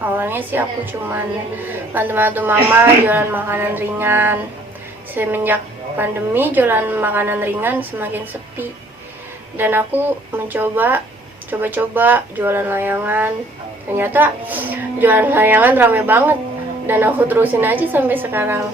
Awalnya sih aku cuman bantu-bantu mama jualan makanan ringan. Semenjak pandemi jualan makanan ringan semakin sepi. Dan aku coba-coba jualan layangan. Ternyata jualan layangan rame banget. Dan aku terusin aja sampai sekarang.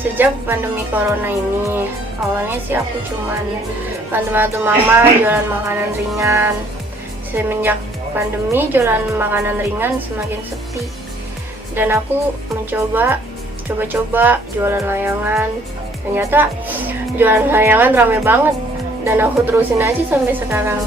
Sejak pandemi corona ini, awalnya sih aku cuman bantu-bantu mama jualan makanan ringan. Semenjak pandemi jualan makanan ringan semakin sepi. Dan aku coba-coba jualan layangan. Ternyata jualan layangan rame banget. Dan aku terusin aja sampai sekarang.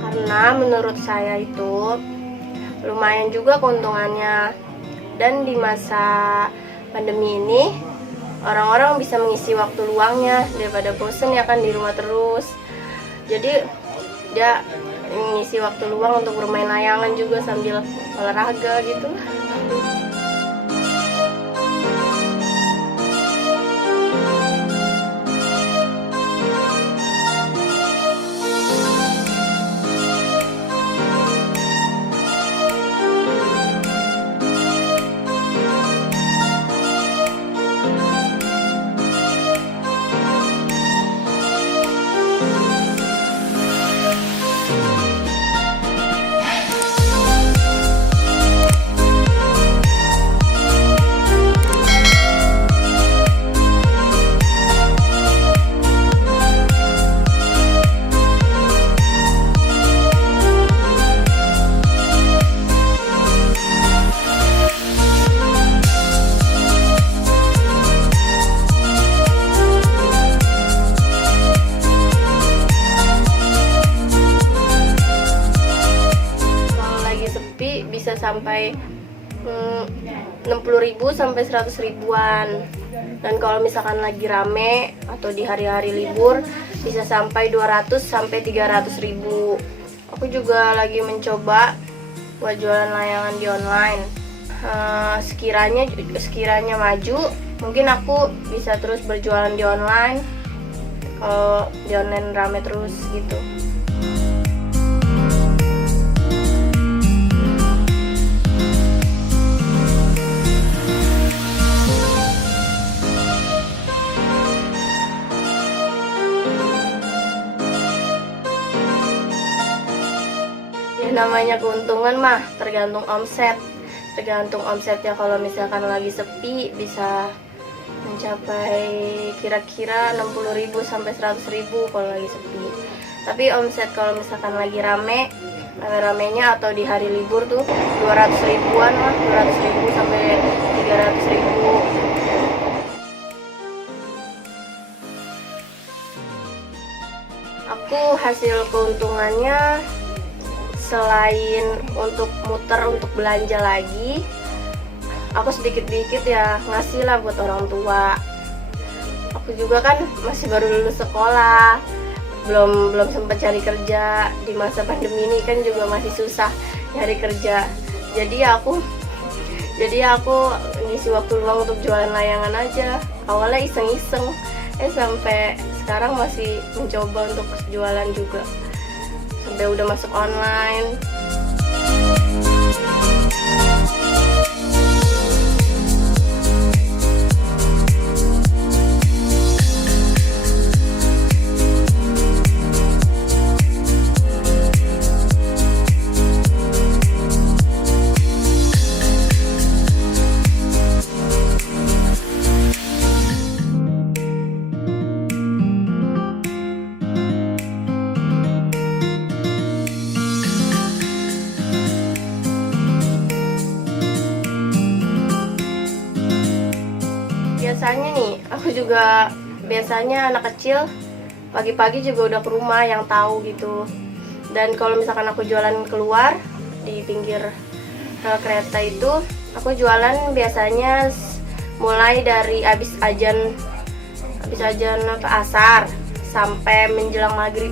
Karena menurut saya itu lumayan juga keuntungannya. Dan di masa pandemi ini orang-orang bisa mengisi waktu luangnya daripada bosen ya kan di rumah terus. Jadi dia mengisi waktu luang untuk bermain layangan juga sambil olahraga gitu. sampai 60.000 sampai 100 ribuan. Dan kalau misalkan lagi rame atau di hari-hari libur bisa sampai 200 sampai 300 ribu. Aku juga lagi mencoba buat jualan layangan di online. Sekiranya maju, mungkin aku bisa terus berjualan di online. Kalau di online rame terus gitu. Namanya keuntungan mah tergantung omsetnya. Kalau misalkan lagi sepi bisa mencapai kira-kira 60.000 sampai 100.000 kalau lagi sepi. Tapi omset kalau misalkan lagi rame-ramenya atau di hari libur tuh 200 ribuan lah, 200 ribu sampai 300 ribu. Aku hasil keuntungannya selain untuk muter untuk belanja lagi, aku sedikit-sedikit ya ngasih lah buat orang tua. Aku juga kan masih baru lulus sekolah, belum sempat cari kerja. Di masa pandemi ini kan juga masih susah cari kerja. Jadi aku ngisi waktu luang untuk jualan layangan aja. Awalnya iseng-iseng, sampai sekarang masih mencoba untuk jualan juga. Sampai udah masuk online. Biasanya anak kecil pagi-pagi juga udah ke rumah yang tahu gitu. Dan kalau misalkan aku jualan keluar di pinggir rel kereta itu, aku jualan biasanya mulai dari habis ajan asar sampai menjelang maghrib.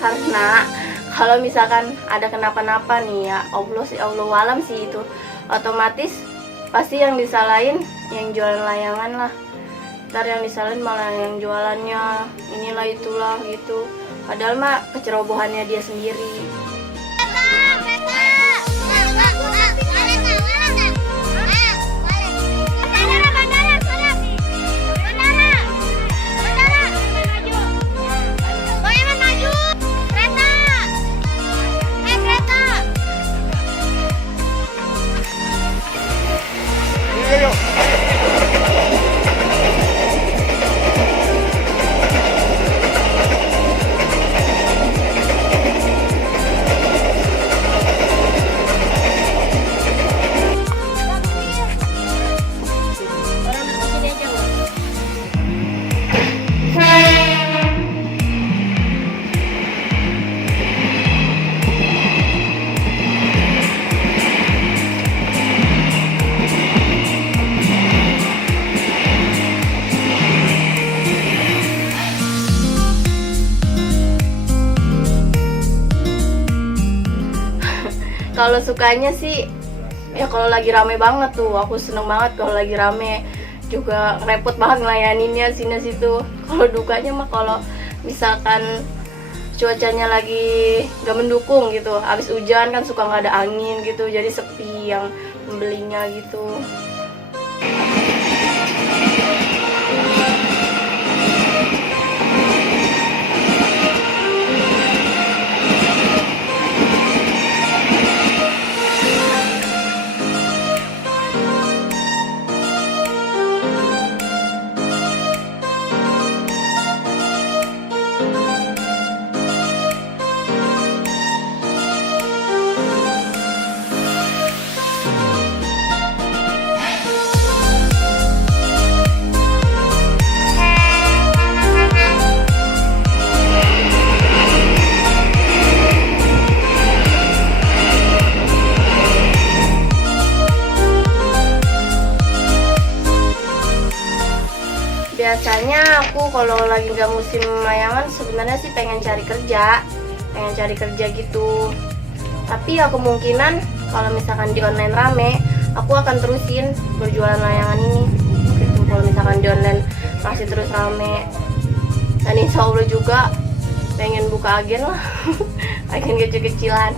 Karena kalau misalkan ada kenapa-napa nih ya, Allah alam sih itu, otomatis pasti yang disalahin yang jualan layangan lah. Ntar yang disalahin malah yang jualannya, inilah itulah gitu. Padahal mah kecerobohannya dia sendiri. Kalau sukanya sih ya kalau lagi rame banget tuh, aku seneng banget kalau lagi rame. Juga repot banget ngelayaninnya sini situ. Kalau dukanya mah kalau misalkan cuacanya lagi gak mendukung gitu, habis hujan kan suka nggak ada angin gitu, jadi sepi yang membelinya gitu. Biasanya aku kalau lagi nggak musim layangan sebenarnya sih pengen cari kerja gitu. Tapi ya kemungkinan kalau misalkan di online rame, aku akan terusin berjualan layangan ini gitu. Kalau misalkan di online masih terus rame, dan insya Allah juga pengen buka agen lah, agen kecil-kecilan.